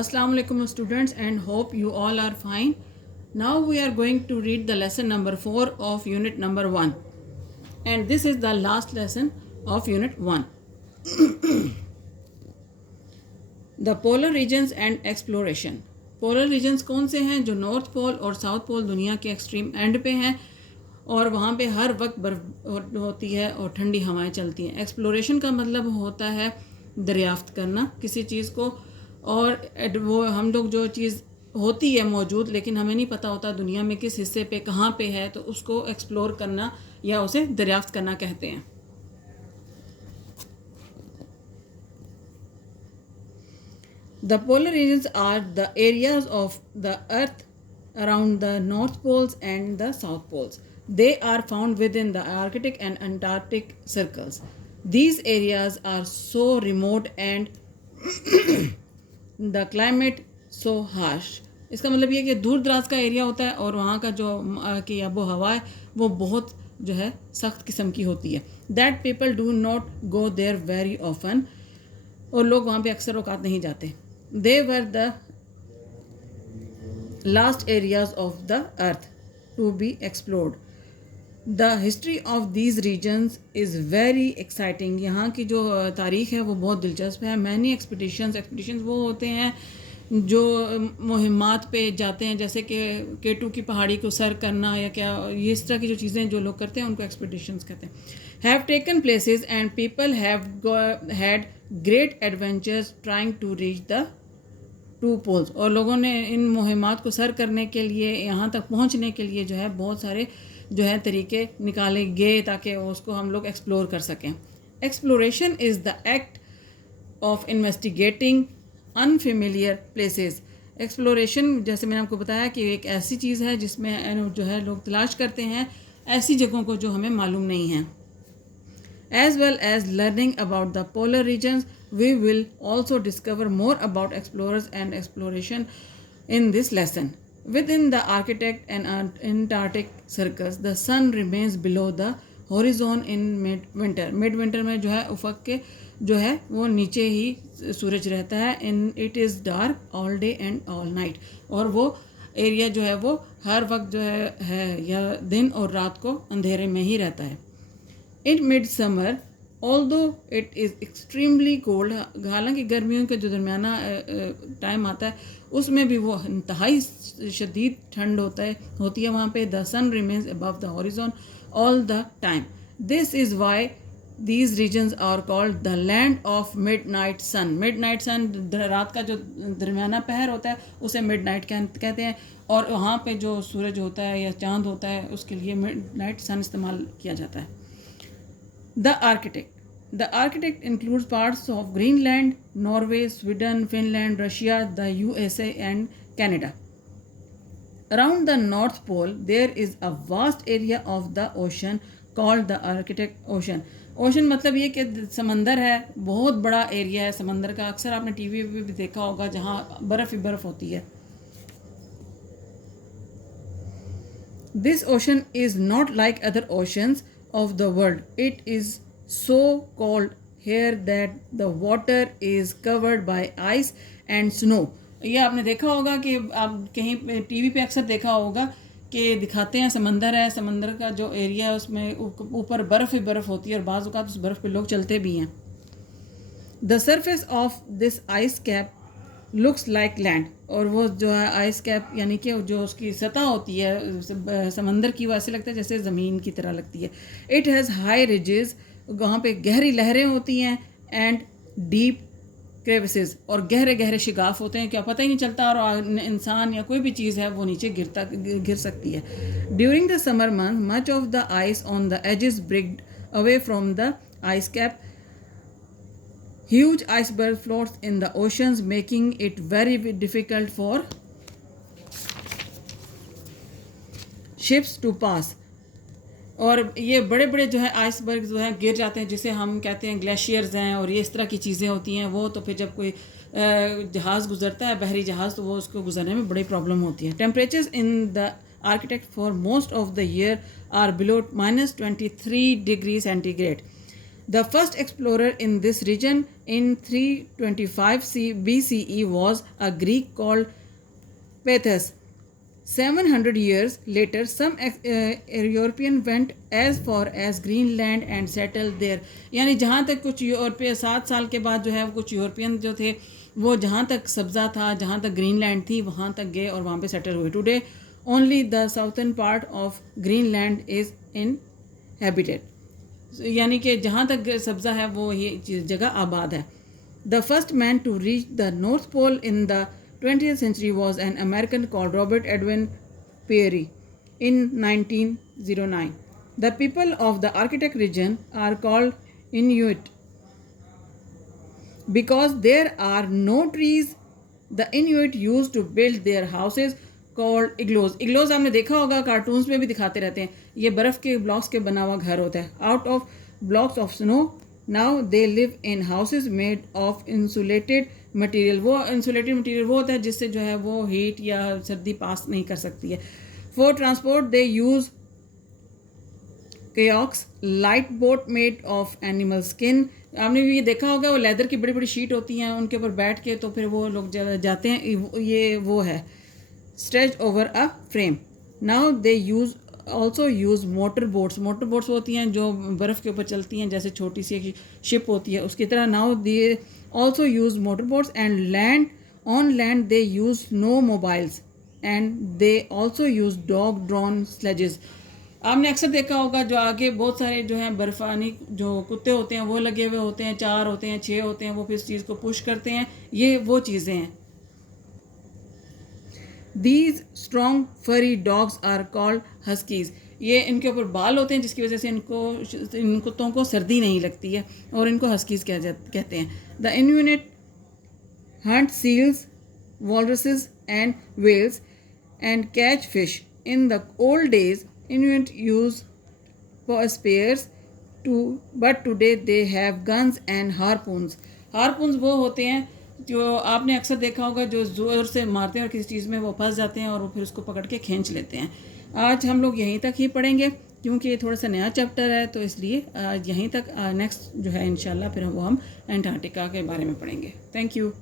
Assalamu alaikum students and hope you all are fine. Now we are going to read the lesson number 4 of unit number 1, and this is the last lesson of unit 1. The polar regions and exploration. Polar regions कौन से हैं? जो north pole और south pole दुनिया के extreme and पे हैं और वहाँ पे हर वक्त बर्फ़ होती है और ठंडी हवाएं चलती हैं. एक्सप्लोरेशन का मतलब होता है दरियाफ्त करना किसी चीज़ को, और वो हम लोग जो चीज़ होती है मौजूद लेकिन हमें नहीं पता होता दुनिया में किस हिस्से पे कहाँ पे है, तो उसको एक्सप्लोर करना या उसे दरियाफ्त करना कहते हैं. The polar regions are the areas of the earth around the north poles and the south poles. They are found within the Arctic and Antarctic circles. These areas are so remote and the climate so harsh. इसका मतलब ये कि दूर दराज का area होता है और वहाँ का जो कि आबो हवा है वो बहुत जो है सख्त किस्म की होती है. That people do not go there very often. और लोग वहाँ पे अक्सर औकात नहीं जाते. They were the last areas of the earth to be explored. The history of these regions is very exciting. यहाँ की जो तारीख़ है वो बहुत दिलचस्प है. Many expeditions वो होते हैं जो मुहिमात पे जाते हैं, जैसे कि केटू की पहाड़ी को सर करना या क्या, ये इस तरह की जो चीज़ें जो लोग करते हैं उनको एक्सपीडिशंस कहते हैं. Have taken places and people have had great adventures trying to reach the two poles. और लोगों ने इन मुहिमात को सर करने के लिए, यहाँ तक पहुँचने के लिए जो है बहुत सारे जो है तरीके निकाले गए ताकि उसको हम लोग एक्सप्लोर कर सकें. Exploration is the act of investigating unfamiliar places. Exploration जैसे मैंने आपको बताया कि एक ऐसी चीज़ है जिसमें जो है लोग तलाश करते हैं ऐसी जगहों को जो हमें मालूम नहीं हैं. As well as learning about the polar regions, we will also discover more about explorers and exploration in this lesson. Within the Arctic and Antarctic circles, the sun remains below the horizon in mid-winter. Mid-winter में जो है उफक के जो है वो नीचे ही सूरज रहता है. It is dark all day and all night. और वो एरिया जो है वो हर वक्त जो है या दिन और रात को अंधेरे में ही रहता है. In midsummer, although it is extremely cold, हालांकि गर्मियों के जो दरमियाना टाइम आता है उसमें भी वो इंतहाई शदीद ठंड होती है वहाँ पे. The sun remains above the horizon all the time. This is why these regions are called the land of midnight sun. Midnight sun रात का जो दरमियाना पहर होता है उसे midnight कहते हैं, और वहाँ पे जो सूरज होता है या चाँद होता है उसके लिए midnight sun इस्तेमाल किया जाता है. The Arctic. The Arctic includes parts of Greenland, Norway, Sweden, Finland, Russia, the USA and Canada. Around the North Pole, there is a vast area of the ocean called the Arctic Ocean. Ocean मतलब ये कि समंदर है, बहुत बड़ा area है समंदर का. अक्सर आपने टीवी पे भी देखा होगा जहाँ बर्फ़ ही बर्फ़ होती है. This ocean is not like other oceans of the world. It is so cold here that the water is covered by ice and snow. ये आपने देखा होगा कि आप कहीं टीवी पे अक्सर देखा होगा कि दिखाते हैं समंदर है, समंदर का जो एरिया है उसमें ऊपर बर्फ़ ही बर्फ़ होती है और बाज़ औक़ात उस बर्फ़ पे लोग चलते भी हैं. The surface of this ice cap looks like land. और वो जो है आइस कैप यानी कि जो उसकी सतह होती है समंदर की, वो ऐसे लगता है जैसे ज़मीन की तरह लगती है. इट हैज़ हाई रिजेस, वहाँ पे गहरी लहरें होती हैं, एंड डीप क्रेविसेस, और गहरे गहरे शिगाफ होते हैं, क्या पता ही नहीं चलता और इंसान या कोई भी चीज़ है वो नीचे गिर सकती है. During the summer month much of the ice on the edges break away from the ice cap. Huge iceberg floats in the oceans, making it very difficult for ships to pass. और ये बड़े बड़े जो है iceberg जो है गिर जाते हैं, जिसे हम कहते हैं ग्लेशियर्स हैं, और ये इस तरह की चीज़ें होती हैं. वो तो फिर जब कोई जहाज़ गुजरता है, बहरी जहाज़, तो वो उसको गुजरने में बड़ी प्रॉब्लम होती है. Temperatures in the Arctic for most of the year are below -23 degrees centigrade. The first explorer in this region in 325 BCE was a Greek called Pethys. 700 years later, some European went as far as Greenland and settled there. यानी जहाँ तक कुछ यूरोपीय 7 साल के बाद जो है कुछ यूरोपियन जो थे वो जहाँ तक सब्ज़ा था, जहाँ तक ग्रीनलैंड थी, वहाँ तक गए और वहाँ पे सेटल हुए. Today only the southern part of Greenland is inhabited. यानी कि जहाँ तक सब्ज़ा है वो ये जगह आबाद है. The first man to reach the North Pole in the 20th century was an American called Robert Edwin Peary in 1909. The people of the Arctic region are called Inuit because there are no trees. The Inuit used to build their houses called igloos. Igloos आपने देखा होगा, cartoons में भी दिखाते रहते हैं. ये बर्फ़ के ब्लॉक्स के बना हुआ घर होता है. Out of blocks of snow, now they live in houses made of insulated material. वो इंसुलेटेड मटेरियल वो होता है जिससे जो है वो हीट या सर्दी पास नहीं कर सकती है. For transport they use kayaks, light boat made of animal skin. आपने भी ये देखा होगा, वो लेदर की बड़ी बड़ी शीट होती हैं, उनके ऊपर बैठ के तो फिर वो लोग जाते हैं. ये वो है stretch over a frame. Now they use also use motor boats. Motor boats होती हैं जो बर्फ़ के ऊपर चलती हैं, जैसे छोटी सी एक शिप होती है उसकी तरह. Now they also use motorboats and on land they use snowmobiles and they also use dog drawn sledges. आपने अक्सर देखा होगा जो आगे बहुत सारे जो हैं बर्फानी जो कुत्ते होते हैं वो लगे हुए होते हैं, 4 होते हैं, 6 होते हैं, वो फिर इस चीज़ को पुश करते हैं. ये वो चीज़ें हैं. These strong furry dogs are called huskies. ये इनके ऊपर बाल होते हैं जिसकी वजह से इन कुत्तों को सर्दी नहीं लगती है और इनको हस्कीज कहते हैं. The Inuit hunt seals, walruses and whales and catch fish. In the old days, Inuit used spears too, but today they have guns and harpoons. Harpoons वो होते हैं जो आपने अक्सर देखा होगा जो ज़ोर से मारते हैं और किसी चीज़ में वो फंस जाते हैं और वो फिर उसको पकड़ के खींच लेते हैं. आज हम लोग यहीं तक ही पढ़ेंगे क्योंकि ये थोड़ा सा नया चैप्टर है, तो इसलिए यहीं तक. नेक्स्ट जो है इंशाल्लाह फिर वो हम एंटार्क्टिका के बारे में पढ़ेंगे. Thank you.